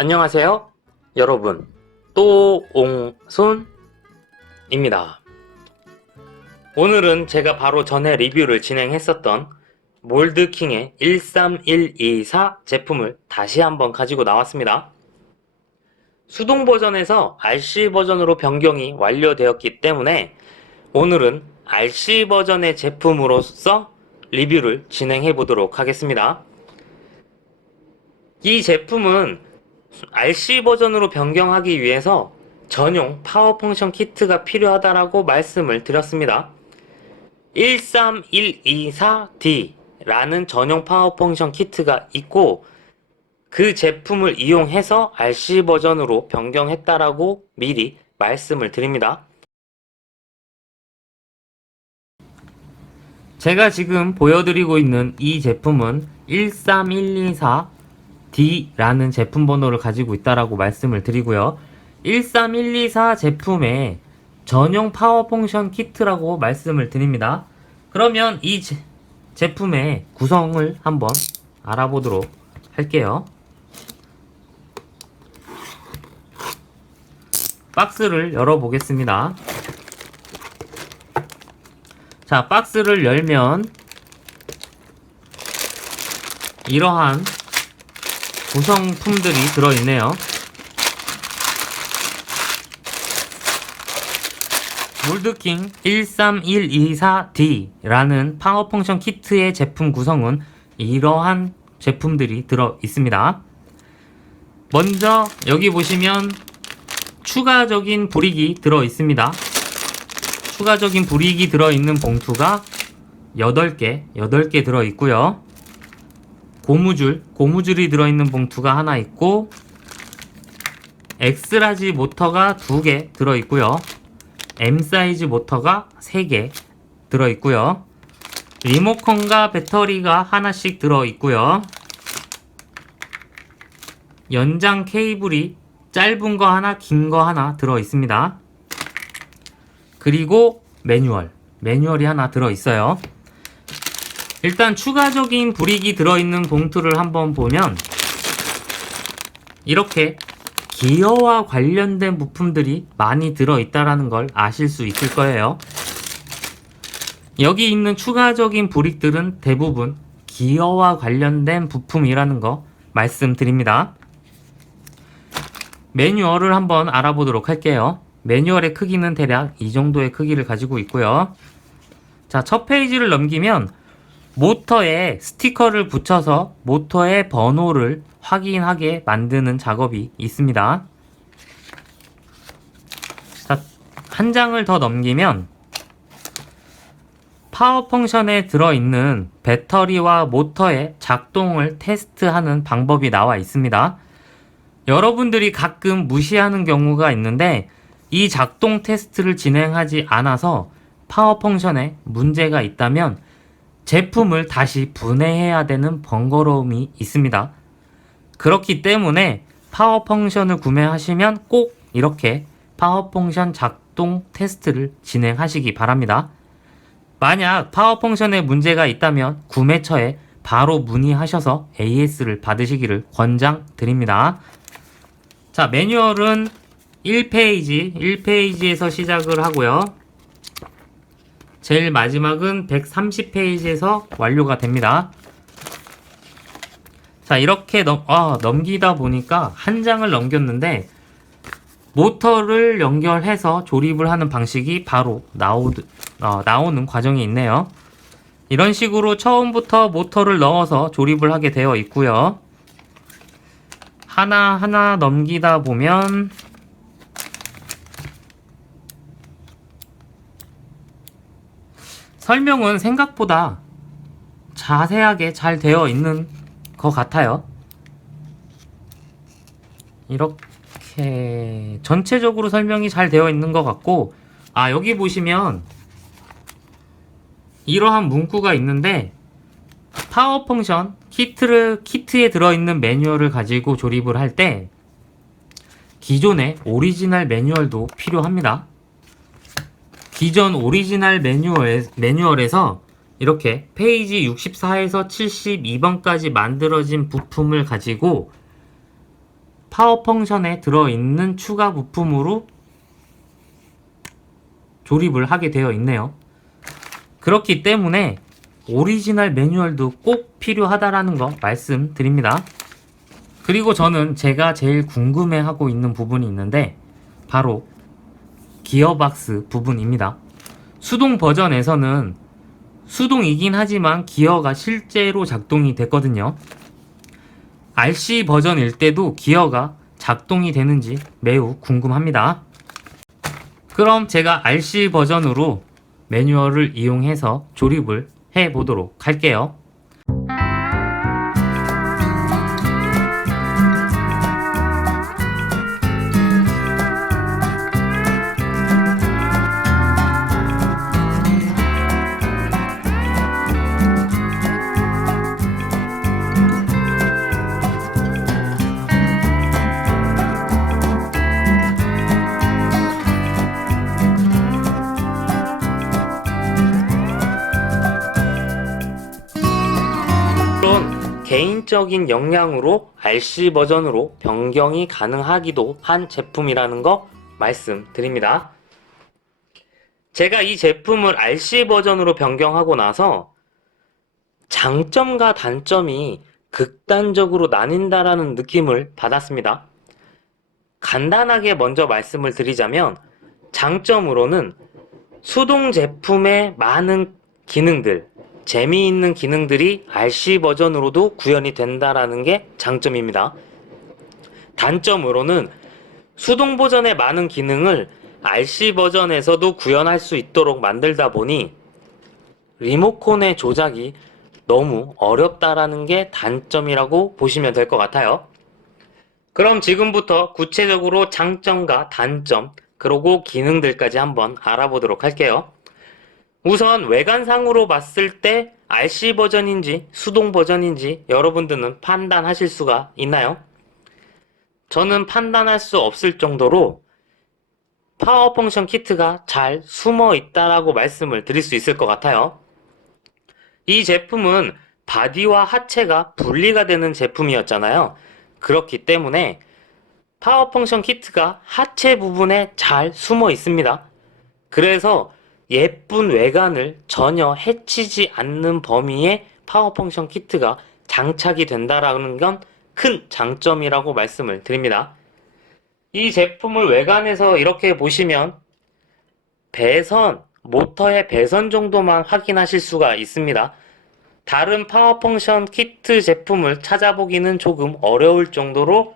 안녕하세요 여러분, 또옹손입니다. 오늘은 제가 바로 전에 리뷰를 진행했었던 몰드킹의 13124 제품을 다시 한번 가지고 나왔습니다. 수동 버전에서 RC 버전으로 변경이 완료되었기 때문에 오늘은 RC 버전의 제품으로서 리뷰를 진행해 보도록 하겠습니다. 이 제품은 RC 버전으로 변경하기 위해서 전용 파워 펑션 키트가 필요하다라고 말씀을 드렸습니다. 13124D 라는 전용 파워 펑션 키트가 있고 그 제품을 이용해서 RC 버전으로 변경했다라고 미리 말씀을 드립니다. 제가 지금 보여드리고 있는 이 제품은 13124D라는 제품 번호를 가지고 있다라고 말씀을 드리고요. 13124 제품의 전용 파워 펑션 키트라고 말씀을 드립니다. 그러면 이 제품의 구성을 한번 알아보도록 할게요. 박스를 열어보겠습니다. 자, 박스를 열면 이러한 구성품들이 들어있네요. 몰드킹 13124D 라는 파워 펑션 키트의 제품 구성은 이러한 제품들이 들어있습니다. 먼저 여기 보시면 추가적인 불익이 들어있습니다. 추가적인 불익이 들어있는 봉투가 8개 들어있고요. 고무줄이 들어있는 봉투가 하나 있고, 엑스라지 모터가 2개 들어있고요. M 사이즈 모터가 3개 들어있고요. 리모컨과 배터리가 하나씩 들어있고요. 연장 케이블이 짧은 거 하나, 긴 거 하나 들어있습니다. 그리고 매뉴얼이 하나 들어있어요. 일단 추가적인 불익이 들어있는 봉투를 한번 보면 이렇게 기어와 관련된 부품들이 많이 들어있다라는 걸 아실 수 있을 거예요. 여기 있는 추가적인 불익들은 대부분 기어와 관련된 부품이라는 거 말씀드립니다. 매뉴얼을 한번 알아보도록 할게요. 매뉴얼의 크기는 대략 이 정도의 크기를 가지고 있고요. 자, 첫 페이지를 넘기면 모터에 스티커를 붙여서 모터의 번호를 확인하게 만드는 작업이 있습니다. 자, 한 장을 더 넘기면 파워 펑션에 들어있는 배터리와 모터의 작동을 테스트하는 방법이 나와 있습니다. 여러분들이 가끔 무시하는 경우가 있는데 이 작동 테스트를 진행하지 않아서 파워 펑션에 문제가 있다면 제품을 다시 분해해야 되는 번거로움이 있습니다. 그렇기 때문에 파워 펑션을 구매하시면 꼭 이렇게 파워 펑션 작동 테스트를 진행하시기 바랍니다. 만약 파워 펑션에 문제가 있다면 구매처에 바로 문의하셔서 AS를 받으시기를 권장드립니다. 자, 매뉴얼은 1페이지에서 시작을 하고요. 제일 마지막은 130페이지에서 완료가 됩니다. 자, 이렇게 넘기다 보니까 한 장을 넘겼는데 모터를 연결해서 조립을 하는 방식이 바로 나오는 과정이 있네요. 이런 식으로 처음부터 모터를 넣어서 조립을 하게 되어 있고요. 하나하나 넘기다 보면 설명은 생각보다 자세하게 잘 되어 있는 것 같아요. 이렇게 전체적으로 설명이 잘 되어 있는 것 같고, 여기 보시면 이러한 문구가 있는데 파워 펑션 키트에 들어있는 매뉴얼을 가지고 조립을 할 때 기존의 오리지널 매뉴얼도 필요합니다. 기존 오리지널 매뉴얼에서 이렇게 페이지 64에서 72번까지 만들어진 부품을 가지고 파워 펑션에 들어있는 추가 부품으로 조립을 하게 되어 있네요. 그렇기 때문에 오리지널 매뉴얼도 꼭 필요하다라는 거 말씀드립니다. 그리고 저는 제가 제일 궁금해하고 있는 부분이 있는데 바로 기어박스 부분입니다. 수동 버전에서는 수동이긴 하지만 기어가 실제로 작동이 됐거든요. RC 버전일 때도 기어가 작동이 되는지 매우 궁금합니다. 그럼 제가 RC 버전으로 매뉴얼을 이용해서 조립을 해 보도록 할게요. 물론 개인적인 역량으로 RC 버전으로 변경이 가능하기도 한 제품이라는 거 말씀드립니다. 제가 이 제품을 RC 버전으로 변경하고 나서 장점과 단점이 극단적으로 나뉜다라는 느낌을 받았습니다. 간단하게 먼저 말씀을 드리자면 장점으로는 수동 제품의 많은 기능들, 재미있는 기능들이 RC 버전으로도 구현이 된다라는 게 장점입니다. 단점으로는 수동 버전의 많은 기능을 RC 버전에서도 구현할 수 있도록 만들다 보니 리모컨의 조작이 너무 어렵다라는 게 단점이라고 보시면 될 것 같아요. 그럼 지금부터 구체적으로 장점과 단점, 그리고 기능들까지 한번 알아보도록 할게요. 우선 외관상으로 봤을 때 RC 버전인지 수동 버전인지 여러분들은 판단하실 수가 있나요? 저는 판단할 수 없을 정도로 파워 펑션 키트가 잘 숨어 있다라고 말씀을 드릴 수 있을 것 같아요. 이 제품은 바디와 하체가 분리가 되는 제품이었잖아요. 그렇기 때문에 파워 펑션 키트가 하체 부분에 잘 숨어 있습니다. 그래서 예쁜 외관을 전혀 해치지 않는 범위의 파워 펑션 키트가 장착이 된다라는 건 큰 장점이라고 말씀을 드립니다. 이 제품을 외관에서 이렇게 보시면 배선, 모터의 배선 정도만 확인하실 수가 있습니다. 다른 파워 펑션 키트 제품을 찾아보기는 조금 어려울 정도로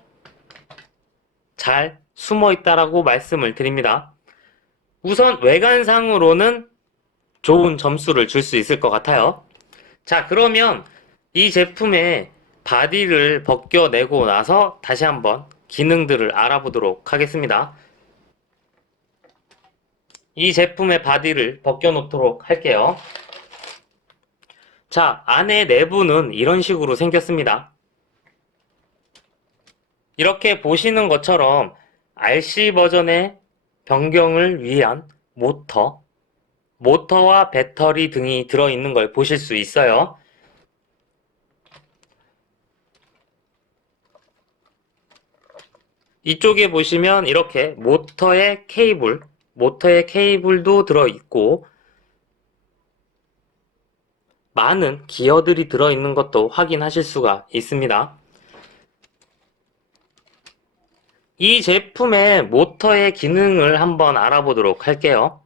잘 숨어 있다라고 말씀을 드립니다. 우선 외관상으로는 좋은 점수를 줄 수 있을 것 같아요. 자, 그러면 이 제품의 바디를 벗겨내고 나서 다시 한번 기능들을 알아보도록 하겠습니다. 이 제품의 바디를 벗겨놓도록 할게요. 자, 안에 내부는 이런 식으로 생겼습니다. 이렇게 보시는 것처럼 RC 버전의 변경을 위한 모터와 배터리 등이 들어있는 걸 보실 수 있어요. 이쪽에 보시면 이렇게 모터의 케이블도 들어있고 많은 기어들이 들어있는 것도 확인하실 수가 있습니다. 이 제품의 모터의 기능을 한번 알아보도록 할게요.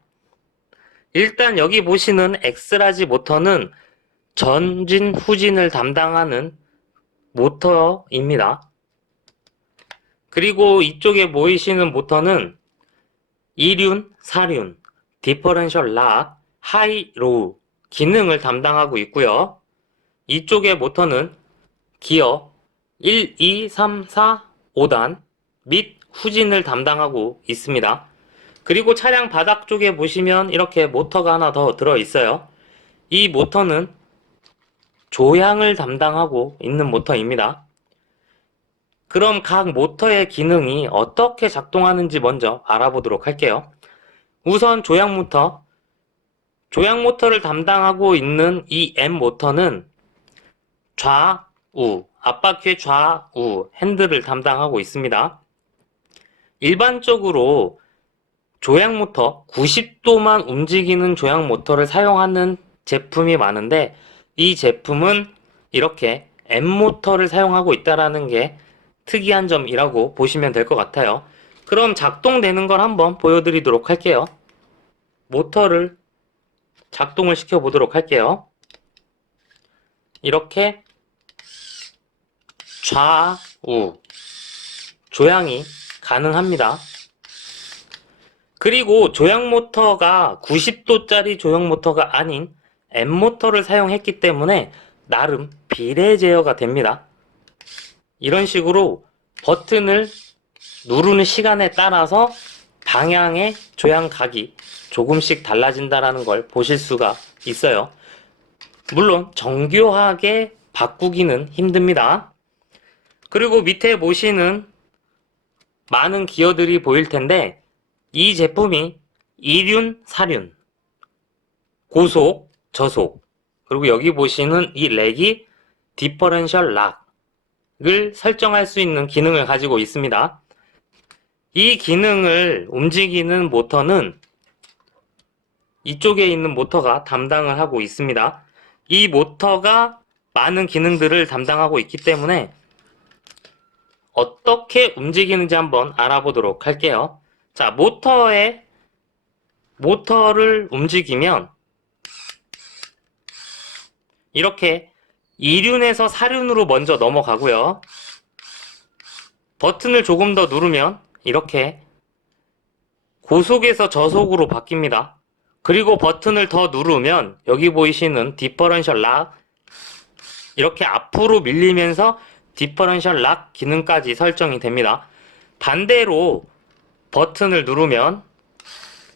일단 여기 보시는 엑스라지 모터는 전진, 후진을 담당하는 모터입니다. 그리고 이쪽에 보이시는 모터는 2륜, 4륜, 디퍼런셜 락, 하이, 로우 기능을 담당하고 있고요. 이쪽의 모터는 기어 1, 2, 3, 4, 5단 및 후진을 담당하고 있습니다. 그리고 차량 바닥 쪽에 보시면 이렇게 모터가 하나 더 들어있어요. 이 모터는 조향을 담당하고 있는 모터입니다. 그럼 각 모터의 기능이 어떻게 작동하는지 먼저 알아보도록 할게요. 우선 조향 모터를 담당하고 있는 이 M 모터는 좌우 앞바퀴 좌우 핸들을 담당하고 있습니다. 일반적으로 조향 모터, 90도만 움직이는 조향 모터를 사용하는 제품이 많은데, 이 제품은 이렇게 M 모터를 사용하고 있다는 게 특이한 점이라고 보시면 될 것 같아요. 그럼 작동되는 걸 한번 보여드리도록 할게요. 모터를 작동을 시켜 보도록 할게요. 이렇게 좌우 조향이 가능합니다. 그리고 조향 모터가 90도짜리 조향 모터가 아닌 M 모터를 사용했기 때문에 나름 비례 제어가 됩니다. 이런 식으로 버튼을 누르는 시간에 따라서 방향의 조향각이 조금씩 달라진다는 걸 보실 수가 있어요. 물론 정교하게 바꾸기는 힘듭니다. 그리고 밑에 보시는 많은 기어들이 보일 텐데, 이 제품이 이륜, 사륜, 고속, 저속, 그리고 여기 보시는 이 렉이 디퍼런셜 락을 설정할 수 있는 기능을 가지고 있습니다. 이 기능을 움직이는 모터는 이쪽에 있는 모터가 담당을 하고 있습니다. 이 모터가 많은 기능들을 담당하고 있기 때문에 어떻게 움직이는지 한번 알아보도록 할게요. 자, 모터를 움직이면 이렇게 이륜에서 사륜으로 먼저 넘어가고요. 버튼을 조금 더 누르면 이렇게 고속에서 저속으로 바뀝니다. 그리고 버튼을 더 누르면 여기 보이시는 디퍼런셜 락, 이렇게 앞으로 밀리면서 디퍼런셜 락 기능까지 설정이 됩니다. 반대로 버튼을 누르면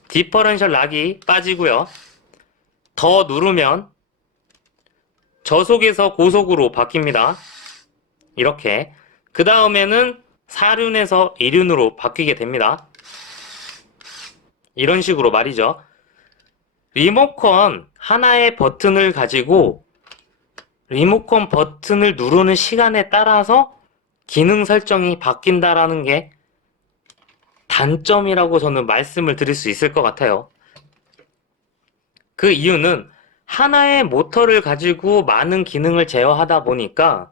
디퍼런셜 락이 빠지고요. 더 누르면 저속에서 고속으로 바뀝니다. 이렇게. 그 다음에는 사륜에서 이륜으로 바뀌게 됩니다. 이런 식으로 말이죠. 리모컨 하나의 버튼을 가지고 리모컨 버튼을 누르는 시간에 따라서 기능 설정이 바뀐다라는 게 단점이라고 저는 말씀을 드릴 수 있을 것 같아요. 그 이유는 하나의 모터를 가지고 많은 기능을 제어하다 보니까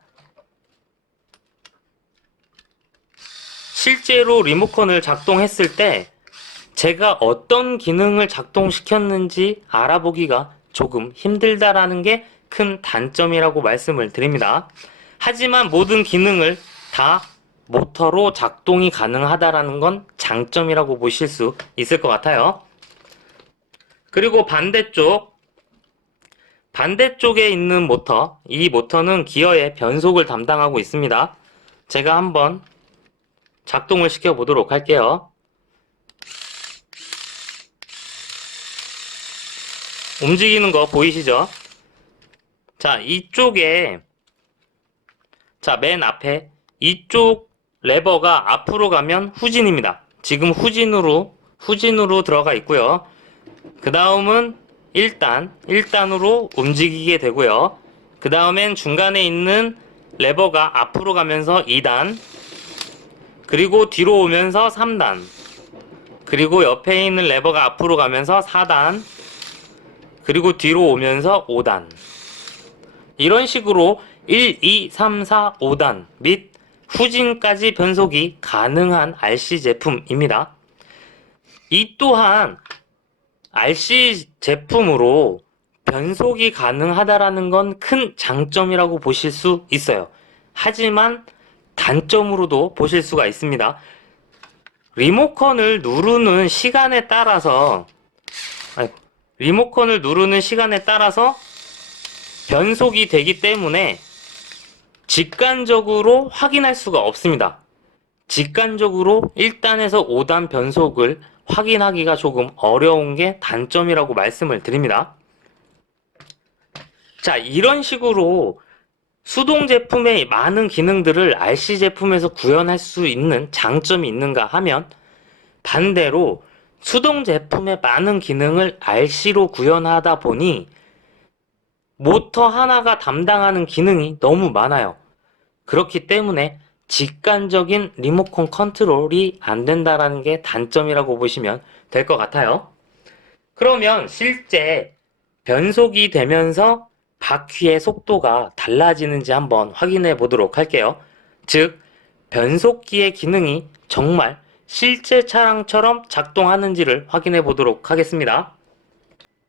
실제로 리모컨을 작동했을 때 제가 어떤 기능을 작동시켰는지 알아보기가 조금 힘들다라는 게 큰 단점이라고 말씀을 드립니다. 하지만 모든 기능을 다 모터로 작동이 가능하다라는 건 장점이라고 보실 수 있을 것 같아요. 그리고 반대쪽에 있는 모터, 이 모터는 기어의 변속을 담당하고 있습니다. 제가 한번 작동을 시켜 보도록 할게요. 움직이는 거 보이시죠? 자, 맨 앞에 이쪽 레버가 앞으로 가면 후진입니다. 지금 후진으로 들어가 있고요. 그 다음은 1단으로 움직이게 되고요. 그 다음엔 중간에 있는 레버가 앞으로 가면서 2단, 그리고 뒤로 오면서 3단, 그리고 옆에 있는 레버가 앞으로 가면서 4단, 그리고 뒤로 오면서 5단. 이런 식으로 1, 2, 3, 4, 5단 및 후진까지 변속이 가능한 RC 제품입니다. 이 또한 RC 제품으로 변속이 가능하다라는 건 큰 장점이라고 보실 수 있어요. 하지만 단점으로도 보실 수가 있습니다. 리모컨을 누르는 시간에 따라서 변속이 되기 때문에 직관적으로 확인할 수가 없습니다. 직관적으로 1단에서 5단 변속을 확인하기가 조금 어려운 게 단점이라고 말씀을 드립니다. 자, 이런 식으로 수동 제품의 많은 기능들을 RC 제품에서 구현할 수 있는 장점이 있는가 하면, 반대로 수동 제품의 많은 기능을 RC로 구현하다 보니 모터 하나가 담당하는 기능이 너무 많아요. 그렇기 때문에 직관적인 리모컨 컨트롤이 안 된다라는 게 단점이라고 보시면 될 것 같아요. 그러면 실제 변속이 되면서 바퀴의 속도가 달라지는지 한번 확인해 보도록 할게요. 즉, 변속기의 기능이 정말 실제 차량처럼 작동하는지를 확인해 보도록 하겠습니다.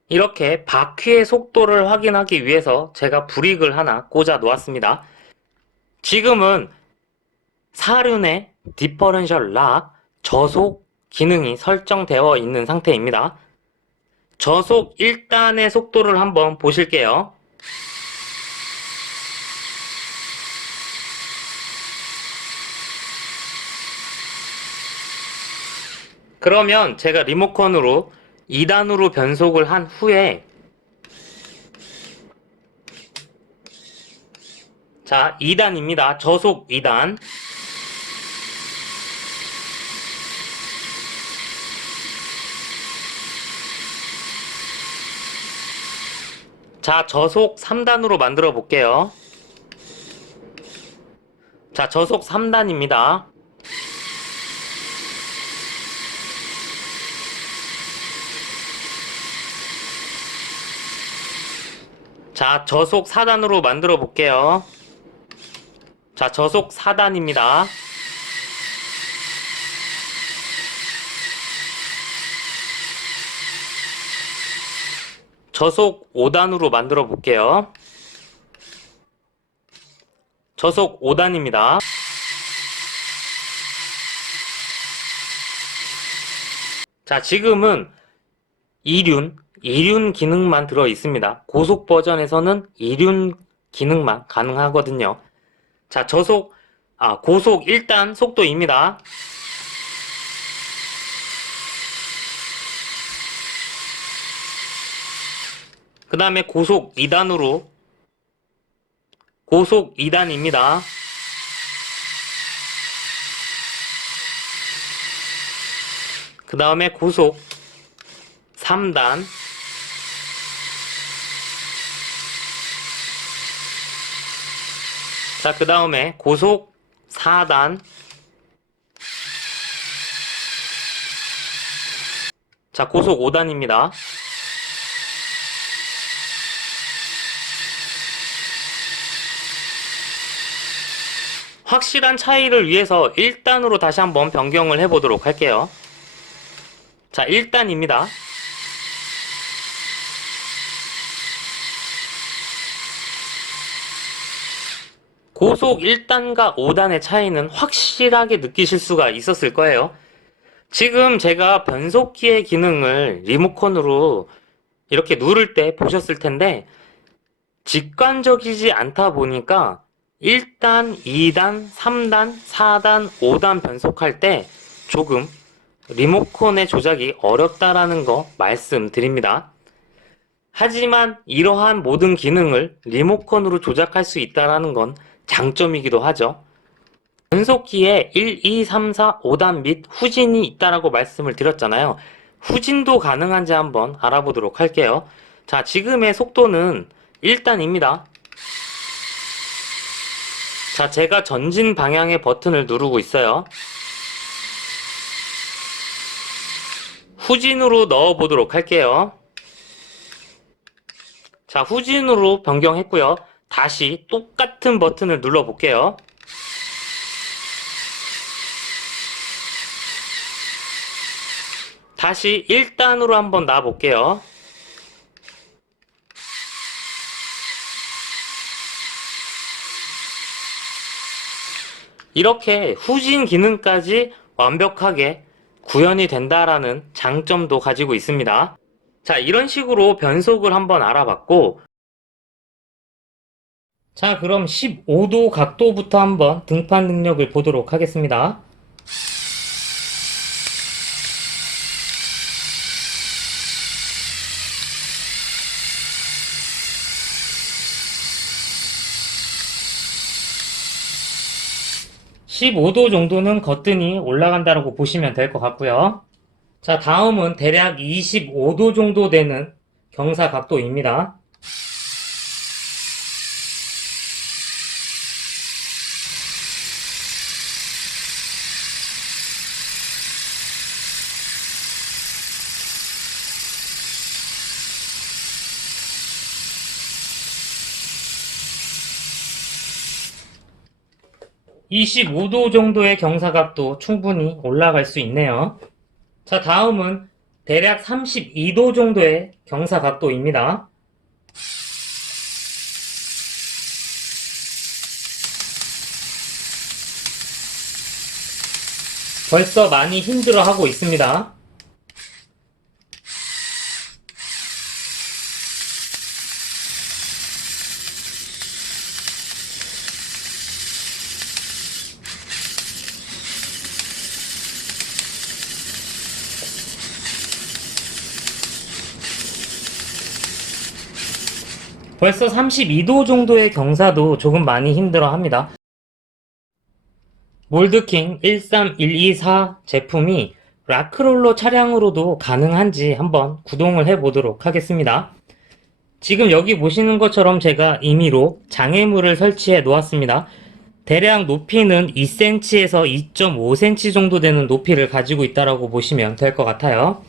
이렇게 바퀴의 속도를 확인하기 위해서 제가 브릭을 하나 꽂아 놓았습니다. 지금은 사륜의 디퍼런셜 락 저속 기능이 설정되어 있는 상태입니다. 저속 1단의 속도를 한번 보실게요. 그러면 제가 리모컨으로 2단으로 변속을 한 후에 자, 2단입니다. 저속 2단. 자, 저속 3단으로 만들어 볼게요. 자, 저속 3단입니다. 자, 저속 4단으로 만들어 볼게요. 자, 저속 4단입니다. 저속 5단으로 만들어 볼게요. 저속 5단입니다. 자, 지금은 이륜 기능만 들어 있습니다. 고속 버전에서는 이륜 기능만 가능하거든요. 자, 고속 1단 속도입니다. 그 다음에 고속 2단입니다. 그 다음에 고속 3단. 자, 그 다음에 고속 4단. 자, 고속 5단입니다. 확실한 차이를 위해서 1단으로 다시 한번 변경을 해보도록 할게요. 자, 1단입니다. 고속 1단과 5단의 차이는 확실하게 느끼실 수가 있었을 거예요. 지금 제가 변속기의 기능을 리모컨으로 이렇게 누를 때 보셨을 텐데 직관적이지 않다 보니까 1단, 2단, 3단, 4단, 5단 변속할 때 조금 리모컨의 조작이 어렵다라는 거 말씀드립니다. 하지만 이러한 모든 기능을 리모컨으로 조작할 수 있다는 건 장점이기도 하죠. 변속기에 1, 2, 3, 4, 5단 및 후진이 있다라고 말씀을 드렸잖아요. 후진도 가능한지 한번 알아보도록 할게요. 자, 지금의 속도는 1단입니다. 자, 제가 전진 방향의 버튼을 누르고 있어요. 후진으로 넣어 보도록 할게요. 자, 후진으로 변경했고요. 다시 똑같은 버튼을 눌러 볼게요. 다시 1단으로 한번 놔 볼게요. 이렇게 후진 기능까지 완벽하게 구현이 된다라는 장점도 가지고 있습니다. 자, 이런 식으로 변속을 한번 알아봤고, 자, 그럼 15도 각도부터 한번 등판 능력을 보도록 하겠습니다. (15도) 정도는 거뜬히 올라간다고 보시면 될 것 같고요. 자, 다음은 대략 25도 정도 되는 경사 각도입니다. 25도 정도의 경사각도 충분히 올라갈 수 있네요. 자, 다음은 대략 32도 정도의 경사각도입니다. 벌써 많이 힘들어하고 있습니다. 벌써 32도 정도의 경사도 조금 많이 힘들어 합니다. 몰드킹 13124 제품이 라크롤러 차량으로도 가능한지 한번 구동을 해보도록 하겠습니다. 지금 여기 보시는 것처럼 제가 임의로 장애물을 설치해 놓았습니다. 대략 높이는 2cm에서 2.5cm 정도 되는 높이를 가지고 있다고 보시면 될 것 같아요.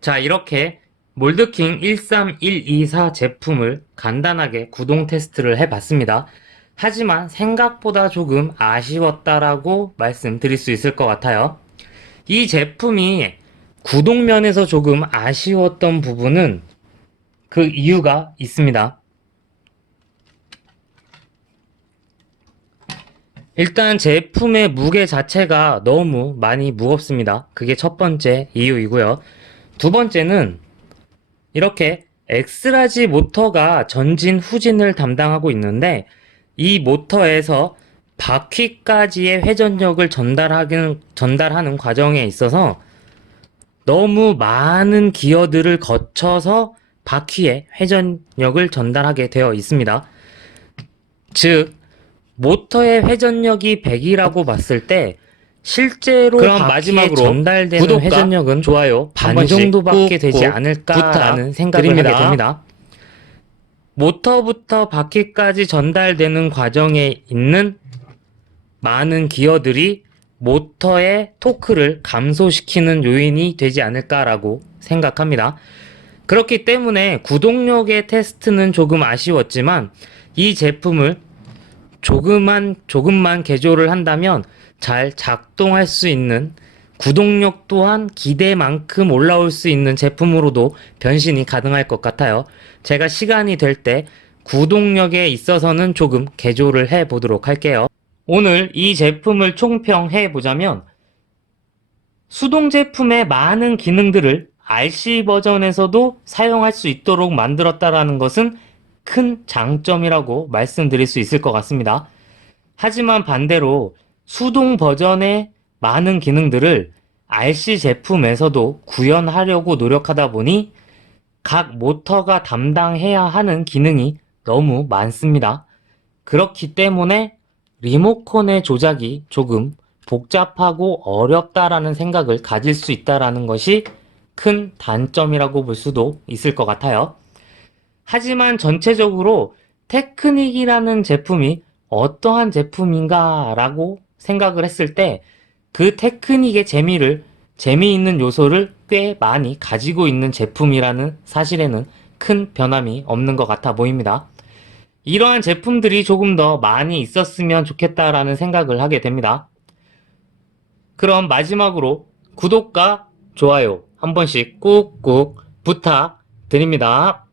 자, 이렇게 몰드킹 13124 제품을 간단하게 구동 테스트를 해봤습니다. 하지만 생각보다 조금 아쉬웠다라고 말씀드릴 수 있을 것 같아요. 이 제품이 구동면에서 조금 아쉬웠던 부분은 그 이유가 있습니다. 일단 제품의 무게 자체가 너무 많이 무겁습니다. 그게 첫 번째 이유이고요. 두 번째는 이렇게 엑스라지 모터가 전진 후진을 담당하고 있는데 이 모터에서 바퀴까지의 회전력을 전달하는 과정에 있어서 너무 많은 기어들을 거쳐서 바퀴에 회전력을 전달하게 되어 있습니다. 즉 모터의 회전력이 100이라고 봤을 때 실제로 그럼 마지막으로 전달되는 구독과 회전력은 좋아요 반 정도밖에 되지 않을까라는 생각을 하게 됩니다. 모터부터 바퀴까지 전달되는 과정에 있는 많은 기어들이 모터의 토크를 감소시키는 요인이 되지 않을까라고 생각합니다. 그렇기 때문에 구동력의 테스트는 조금 아쉬웠지만 이 제품을 조금만 개조를 한다면 잘 작동할 수 있는 구동력 또한 기대만큼 올라올 수 있는 제품으로도 변신이 가능할 것 같아요. 제가 시간이 될 때 구동력에 있어서는 조금 개조를 해 보도록 할게요. 오늘 이 제품을 총평해 보자면 수동 제품의 많은 기능들을 RC 버전에서도 사용할 수 있도록 만들었다라는 것은 큰 장점이라고 말씀드릴 수 있을 것 같습니다. 하지만 반대로 수동 버전의 많은 기능들을 RC 제품에서도 구현하려고 노력하다 보니 각 모터가 담당해야 하는 기능이 너무 많습니다. 그렇기 때문에 리모컨의 조작이 조금 복잡하고 어렵다라는 생각을 가질 수 있다라는 것이 큰 단점이라고 볼 수도 있을 것 같아요. 하지만 전체적으로 테크닉이라는 제품이 어떠한 제품인가 라고 생각을 했을 때 그 테크닉의 재미있는 요소를 꽤 많이 가지고 있는 제품이라는 사실에는 큰 변함이 없는 것 같아 보입니다. 이러한 제품들이 조금 더 많이 있었으면 좋겠다라는 생각을 하게 됩니다. 그럼 마지막으로 구독과 좋아요 한 번씩 꾹꾹 부탁드립니다.